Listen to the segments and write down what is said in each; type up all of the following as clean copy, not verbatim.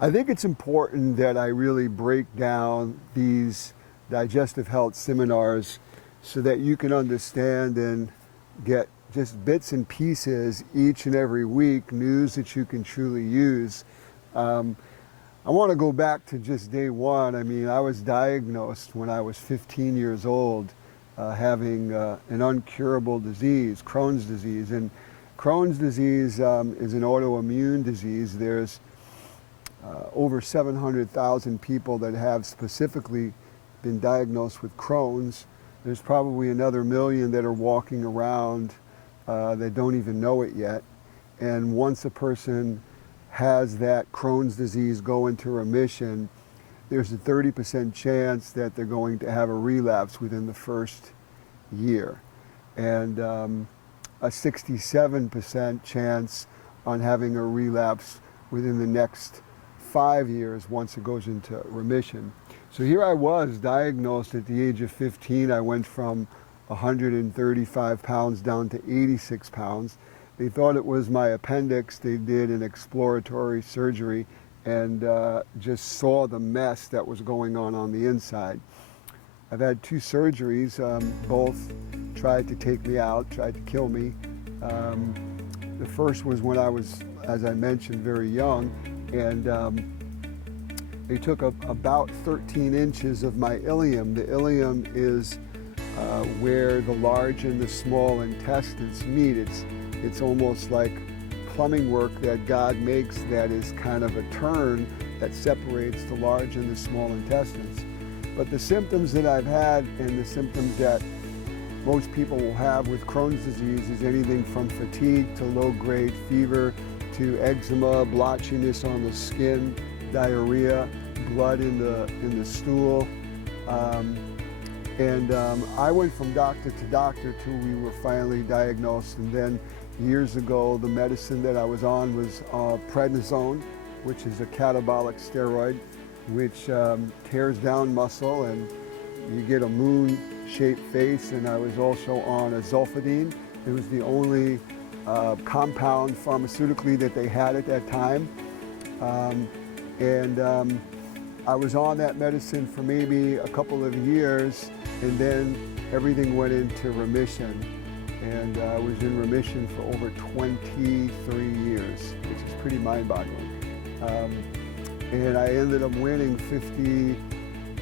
I think it's important that I really break down these digestive health seminars so that you can understand and get just bits and pieces each and every week, news that you can truly use. I want to go back to just day one. I mean, I was diagnosed when I was 15 years old, having an uncurable disease, Crohn's disease. And Crohn's disease is an autoimmune disease. There's over 700,000 people that have specifically been diagnosed with Crohn's. There's probably another million that are walking around that don't even know it yet. And once a person has that Crohn's disease go into remission, there's a 30% chance that they're going to have a relapse within the first year. And a 67% chance on having a relapse within the next 5 years once it goes into remission. So here I was diagnosed at the age of 15. I went from 135 pounds down to 86 pounds. They thought it was my appendix. They did an exploratory surgery and just saw the mess that was going on the inside. I've had 2 surgeries, both tried to take me out, tried to kill me. The first was when I was, as I mentioned, very young, and they took about 13 inches of my ileum. The ileum is where the large and the small intestines meet. It's almost like plumbing work that God makes that is kind of a turn that separates the large and the small intestines. But the symptoms that I've had and the symptoms that most people will have with Crohn's disease is anything from fatigue to low-grade fever to eczema, blotchiness on the skin, diarrhea, blood in the stool. I went from doctor to doctor till we were finally diagnosed. And then years ago, the medicine that I was on was prednisone, which is a catabolic steroid, which tears down muscle and you get a moon-shaped face. And I was also on azulfidine. It was the only compound pharmaceutically that they had at that time. I was on that medicine for maybe a couple of years, and then everything went into remission. And I was in remission for over 23 years, which is pretty mind-boggling. And I ended up winning 50,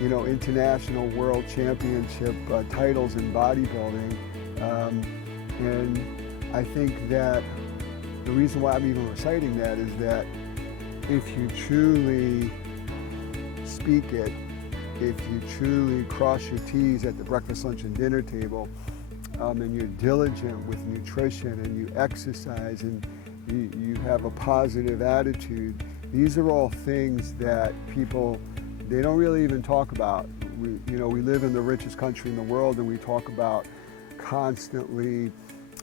international world championship titles in bodybuilding. And I think that the reason why I'm even reciting that is that if you truly speak it, if you truly cross your T's at the breakfast, lunch, and dinner table, and you're diligent with nutrition and you exercise and you have a positive attitude, these are all things that people, they don't really even talk about. We live in the richest country in the world, and we talk about constantly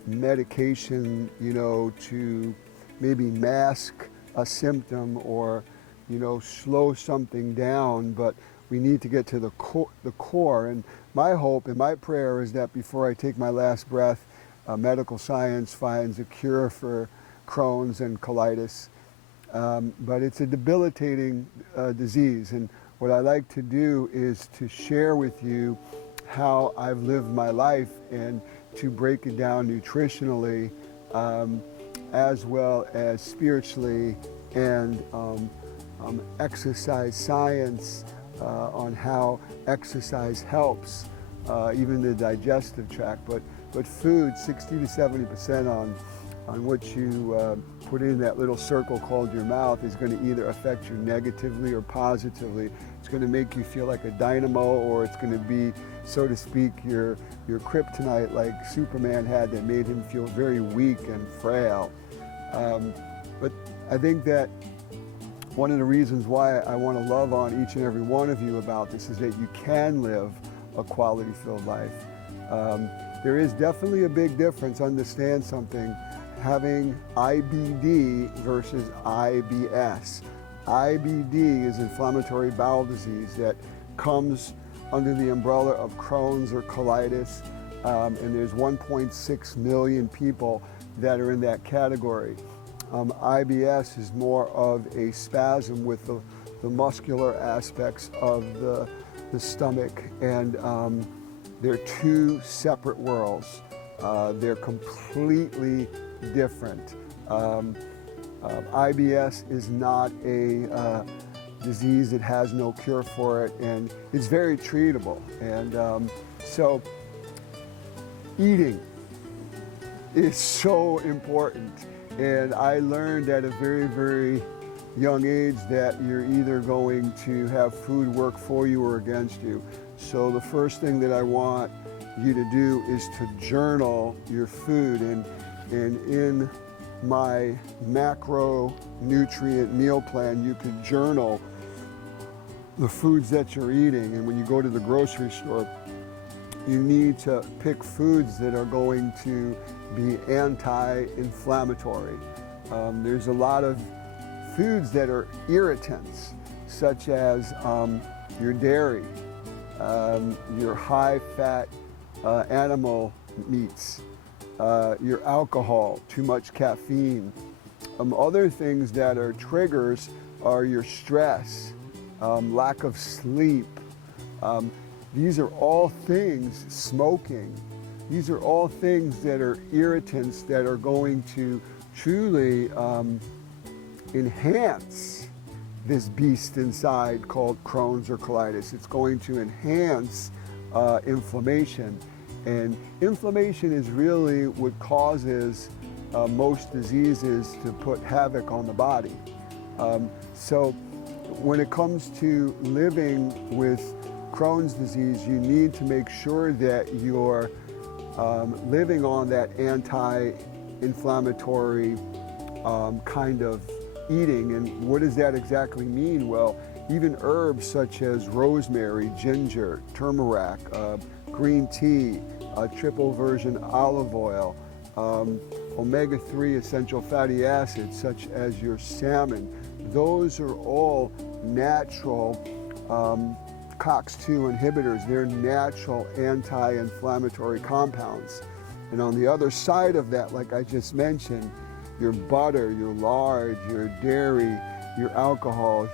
medication, to maybe mask a symptom or slow something down, but we need to get to the core. And my hope and my prayer is that before I take my last breath, medical science finds a cure for Crohn's and colitis. But it's a debilitating disease, and what I like to do is to share with you how I've lived my life and to break it down nutritionally, as well as spiritually, and exercise science on how exercise helps even the digestive tract. But food, 60 to 70% on what you put in that little circle called your mouth is going to either affect you negatively or positively. It's going to make you feel like a dynamo, or it's going to be, so to speak, your kryptonite, like Superman had, that made him feel very weak and frail. But I think that one of the reasons why I want to love on each and every one of you about this is that you can live a quality-filled life. There is definitely a big difference. Understand something. Having IBD versus IBS. IBD is inflammatory bowel disease that comes under the umbrella of Crohn's or colitis, and there's 1.6 million people that are in that category. IBS is more of a spasm with the muscular aspects of the stomach, and they're two separate worlds. They're completely different. IBS is not a disease that has no cure for it, and it's very treatable. And so eating is so important. And I learned at a very, very young age that you're either going to have food work for you or against you. So the first thing that I want you to do is to journal your food. And in my macronutrient meal plan, you can journal the foods that you're eating. And when you go to the grocery store, you need to pick foods that are going to be anti-inflammatory. There's a lot of foods that are irritants, such as your dairy, your high-fat animal meats, your alcohol, too much caffeine. Other things that are triggers are your stress, lack of sleep. These are all things, smoking. These are all things that are irritants that are going to truly enhance this beast inside called Crohn's or colitis. It's going to enhance inflammation. And inflammation is really what causes most diseases to put havoc on the body. So when it comes to living with Crohn's disease, you need to make sure that you're living on that anti-inflammatory kind of eating. And what does that exactly mean? Well, even herbs such as rosemary, ginger, turmeric, green tea, triple virgin olive oil, omega-3 essential fatty acids such as your salmon, those are all natural COX-2 inhibitors. They're natural anti-inflammatory compounds. And on the other side of that, like I just mentioned, your butter, your lard, your dairy, your alcohol,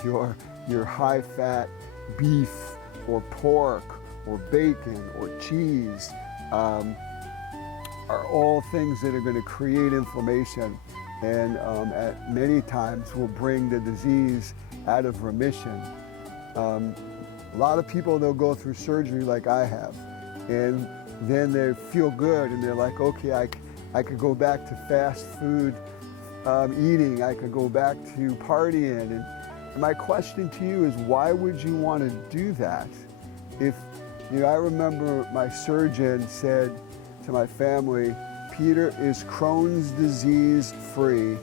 your high-fat beef or pork or bacon or cheese are all things that are going to create inflammation, and at many times will bring the disease out of remission. A lot of people, they'll go through surgery like I have, and then they feel good and they're like, okay, I could go back to fast food eating, I could go back to partying. And my question to you is, why would you want to do that? If, I remember my surgeon said to my family, Peter is Crohn's disease free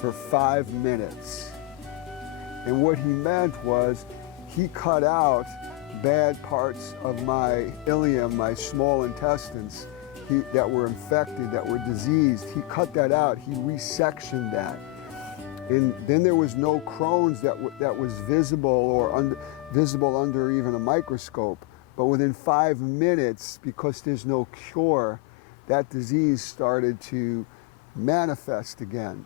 for 5 minutes. And what he meant was, he cut out bad parts of my ileum, my small intestines, that were infected, that were diseased. He cut that out, he resectioned that. And then there was no Crohn's that was visible or visible under even a microscope. But within 5 minutes, because there's no cure, that disease started to manifest again.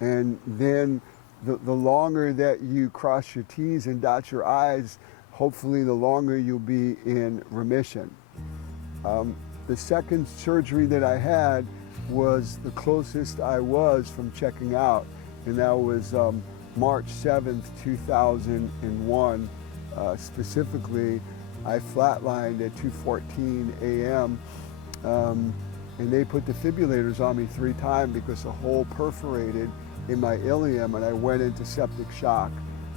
And then the longer that you cross your T's and dot your I's, hopefully the longer you'll be in remission. The second surgery that I had was the closest I was from checking out, and that was March 7th, 2001. Specifically, I flatlined at 2:14 a.m. And they put defibrillators on me 3 times because a hole perforated in my ileum and I went into septic shock.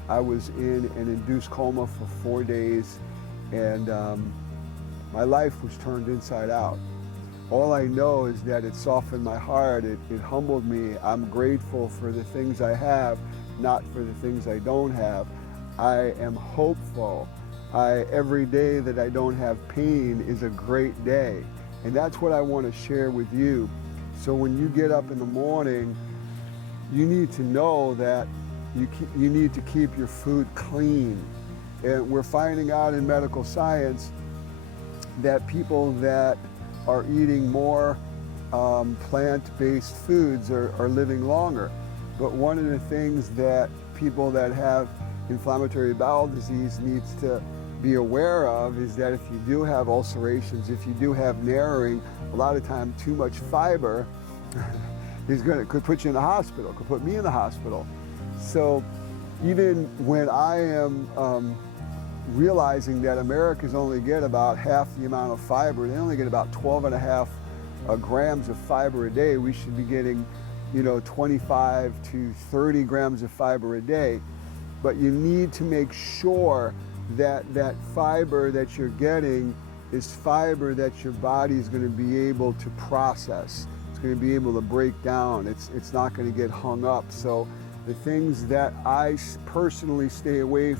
I was in an induced coma for 4 days, and my life was turned inside out. All I know is that it softened my heart, it humbled me. I'm grateful for the things I have, not for the things I don't have. I am hopeful. Every day that I don't have pain is a great day. And that's what I want to share with you. So when you get up in the morning, you need to know that you need to keep your food clean. And we're finding out in medical science that people that are eating more plant-based foods are living longer. But one of the things that people that have inflammatory bowel disease needs to be aware of is that if you do have ulcerations, if you do have narrowing, a lot of time too much fiber could put you in the hospital, could put me in the hospital. So even when I am realizing that Americans only get about half the amount of fiber, they only get about 12.5 grams of fiber a day, we should be getting 25 to 30 grams of fiber a day. But you need to make sure that that fiber that you're getting is fiber that your body is going to be able to process. It's going to be able to break down. It's not going to get hung up. So the things that I personally stay away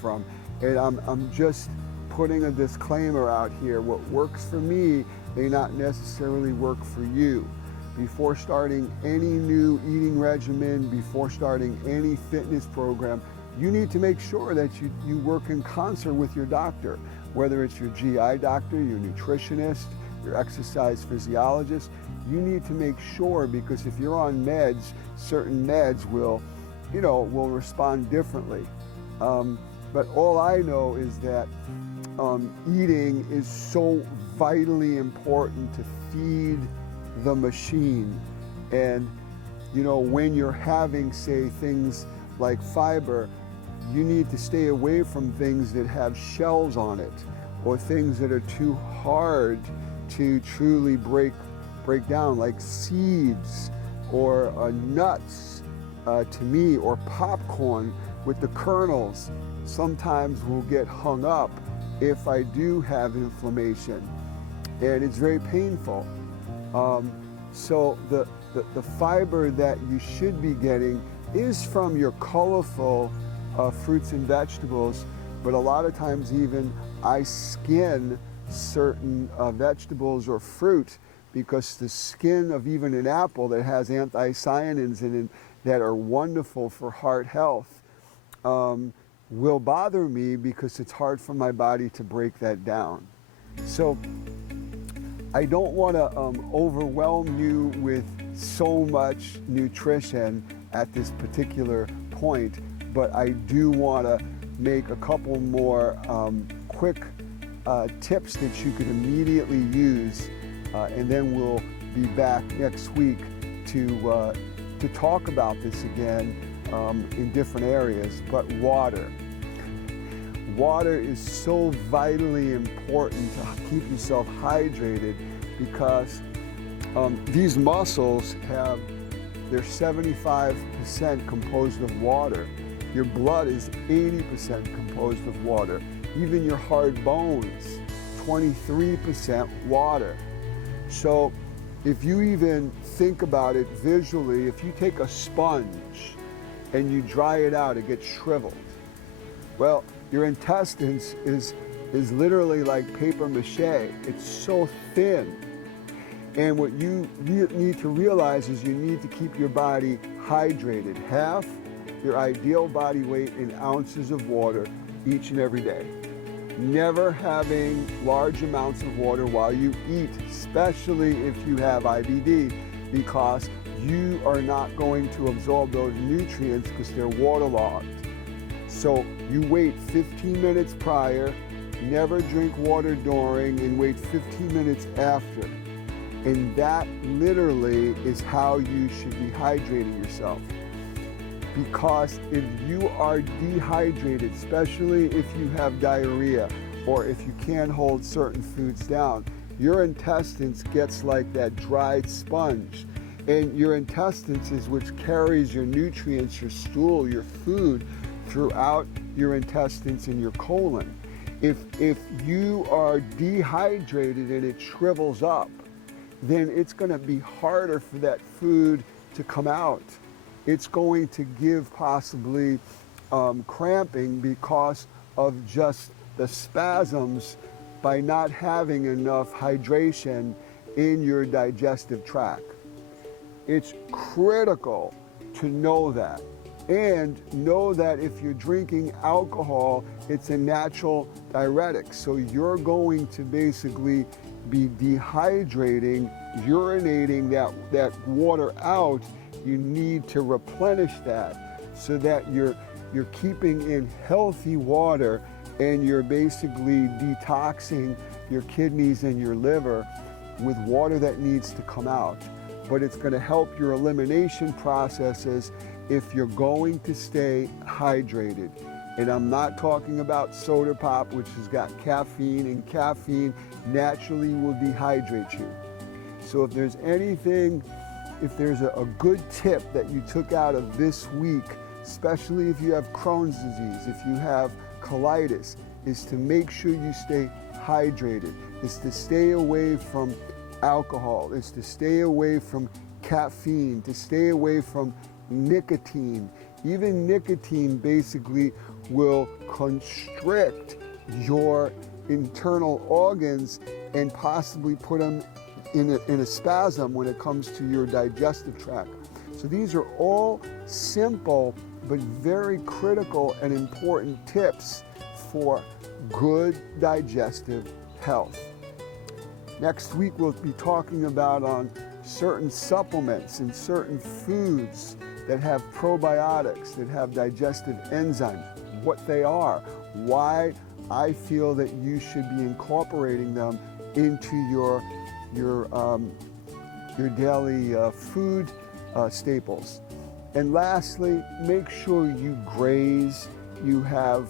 from, and I'm just putting a disclaimer out here, what works for me may not necessarily work for you. Before starting any new eating regimen, before starting any fitness program, you need to make sure that you work in concert with your doctor, whether it's your GI doctor, your nutritionist, your exercise physiologist. You need to make sure, because if you're on meds, certain meds will respond differently. But all I know is that eating is so vitally important to feed the machine. And when you're having, say, things like fiber, you need to stay away from things that have shells on it, or things that are too hard to truly break down, like seeds or nuts, to me, or popcorn with the kernels sometimes will get hung up if I do have inflammation, and it's very painful. So the fiber that you should be getting is from your colorful fruits and vegetables, but a lot of times even I skin certain vegetables or fruit, because the skin of even an apple that has anthocyanins in it that are wonderful for heart health will bother me, because it's hard for my body to break that down. So I don't want to overwhelm you with so much nutrition at this particular point, but I do want to make a couple more quick tips that you could immediately use, and then we'll be back next week to talk about this again in different areas. But water is so vitally important to keep yourself hydrated, because these muscles they're 75% composed of water. Your blood is 80% composed of water. Even your hard bones, 23% water. So if you even think about it visually, if you take a sponge and you dry it out, it gets shriveled. Well, your intestines is literally like paper mache. It's so thin. And what you need to realize is you need to keep your body hydrated. Half your ideal body weight in ounces of water each and every day. Never having large amounts of water while you eat, especially if you have IBD, because you are not going to absorb those nutrients because they're waterlogged. So you wait 15 minutes prior, never drink water during, and wait 15 minutes after. And that literally is how you should be hydrating yourself. Because if you are dehydrated, especially if you have diarrhea, or if you can't hold certain foods down, your intestines gets like that dried sponge. And your intestines is which carries your nutrients, your stool, your food throughout your intestines and your colon. If you are dehydrated and it shrivels up, then it's going to be harder for that food to come out. It's going to give possibly cramping because of just the spasms by not having enough hydration in your digestive tract. It's critical to know that. And know that if you're drinking alcohol, it's a natural diuretic. So you're going to basically be dehydrating, urinating that water out. You need to replenish that so that you're keeping in healthy water, and you're basically detoxing your kidneys and your liver with water that needs to come out. But it's going to help your elimination processes if you're going to stay hydrated. And I'm not talking about soda pop, which has got caffeine, and caffeine naturally will dehydrate you. So if there's anything, if there's a good tip that you took out of this week, especially if you have Crohn's disease, if you have colitis, is to make sure you stay hydrated, is to stay away from alcohol, is to stay away from caffeine, to stay away from nicotine. Even nicotine basically will constrict your internal organs and possibly put them in a spasm when it comes to your digestive tract. So these are all simple but very critical and important tips for good digestive health. Next week we'll be talking about on certain supplements and certain foods that have probiotics, that have digestive enzymes, what they are, why I feel that you should be incorporating them into your daily food staples. And lastly, make sure you graze. You have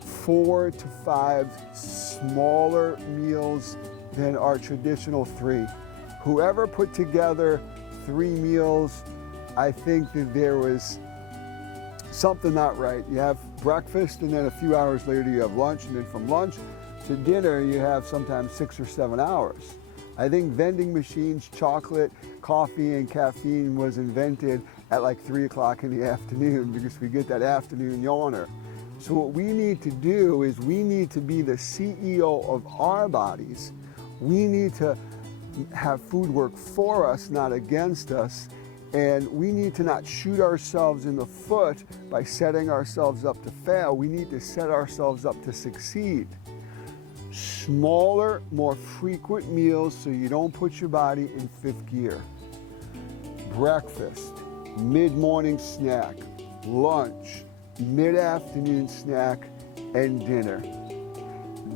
4 to 5 smaller meals than our traditional 3. Whoever put together 3 meals, I think that there was something not right. You have breakfast, and then a few hours later you have lunch, and then from lunch to dinner you have sometimes 6 or 7 hours. I think vending machines, chocolate, coffee, and caffeine was invented at like 3 o'clock in the afternoon because we get that afternoon yawner. So what we need to do is we need to be the CEO of our bodies. We need to have food work for us, not against us. And we need to not shoot ourselves in the foot by setting ourselves up to fail. We need to set ourselves up to succeed. Smaller, more frequent meals so you don't put your body in 5th gear. Breakfast, mid-morning snack, lunch, mid-afternoon snack, and dinner.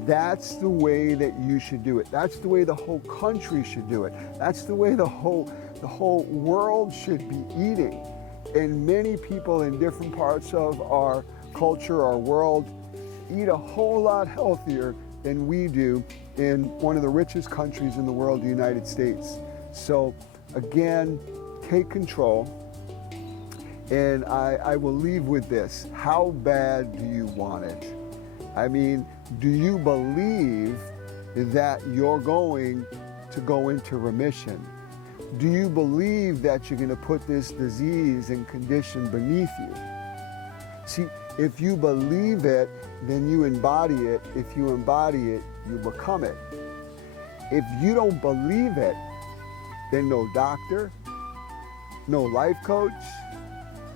That's the way that you should do it. That's the way the whole country should do it. That's the way the whole world should be eating. And many people in different parts of our culture, our world, eat a whole lot healthier than we do in one of the richest countries in the world, the United States. So again, take control. And I will leave with this. How bad do you want it? I mean, do you believe that you're going to go into remission? Do you believe that you're going to put this disease and condition beneath you? See, if you believe it, then you embody it. If you embody it, you become it. If you don't believe it, then no doctor, no life coach,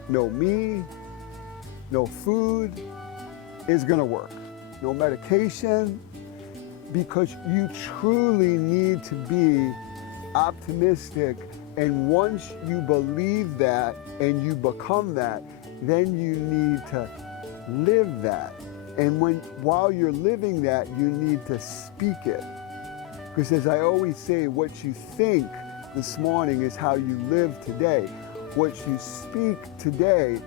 no me, no food is going to work. No medication, because you truly need to be optimistic. And once you believe that and you become that, then you need to live that. And while you're living that, you need to speak it. Because as I always say, what you think this morning is how you live today. What you speak today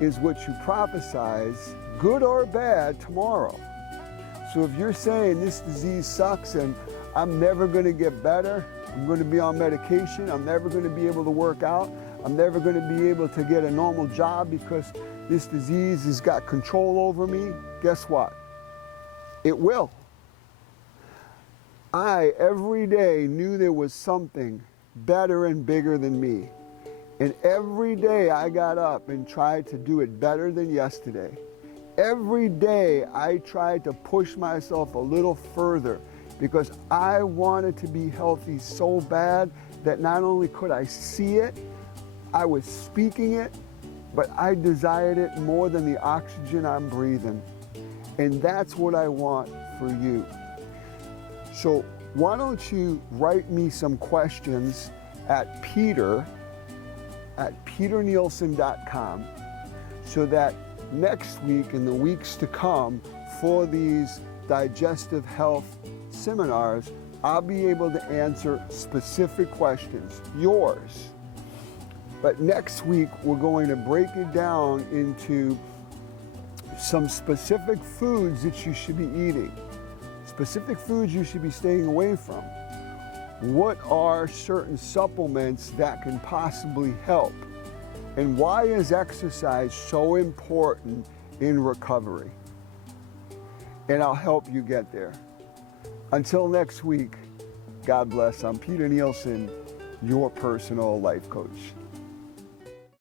is what you prophesize, good or bad, tomorrow. So if you're saying this disease sucks and I'm never going to get better, I'm going to be on medication, I'm never going to be able to work out, I'm never going to be able to get a normal job because this disease has got control over me, guess what? It will. I, every day, knew there was something better and bigger than me. And every day I got up and tried to do it better than yesterday. Every day I tried to push myself a little further because I wanted to be healthy so bad that not only could I see it, I was speaking it, but I desired it more than the oxygen I'm breathing. And that's what I want for you. So why don't you write me some questions at peterneilsen.com, so that next week and the weeks to come for these digestive health seminars, I'll be able to answer specific questions, yours. But next week, we're going to break it down into some specific foods that you should be eating, specific foods you should be staying away from. What are certain supplements that can possibly help? And why is exercise so important in recovery? And I'll help you get there. Until next week, God bless. I'm Peter Neilsen, your personal life coach.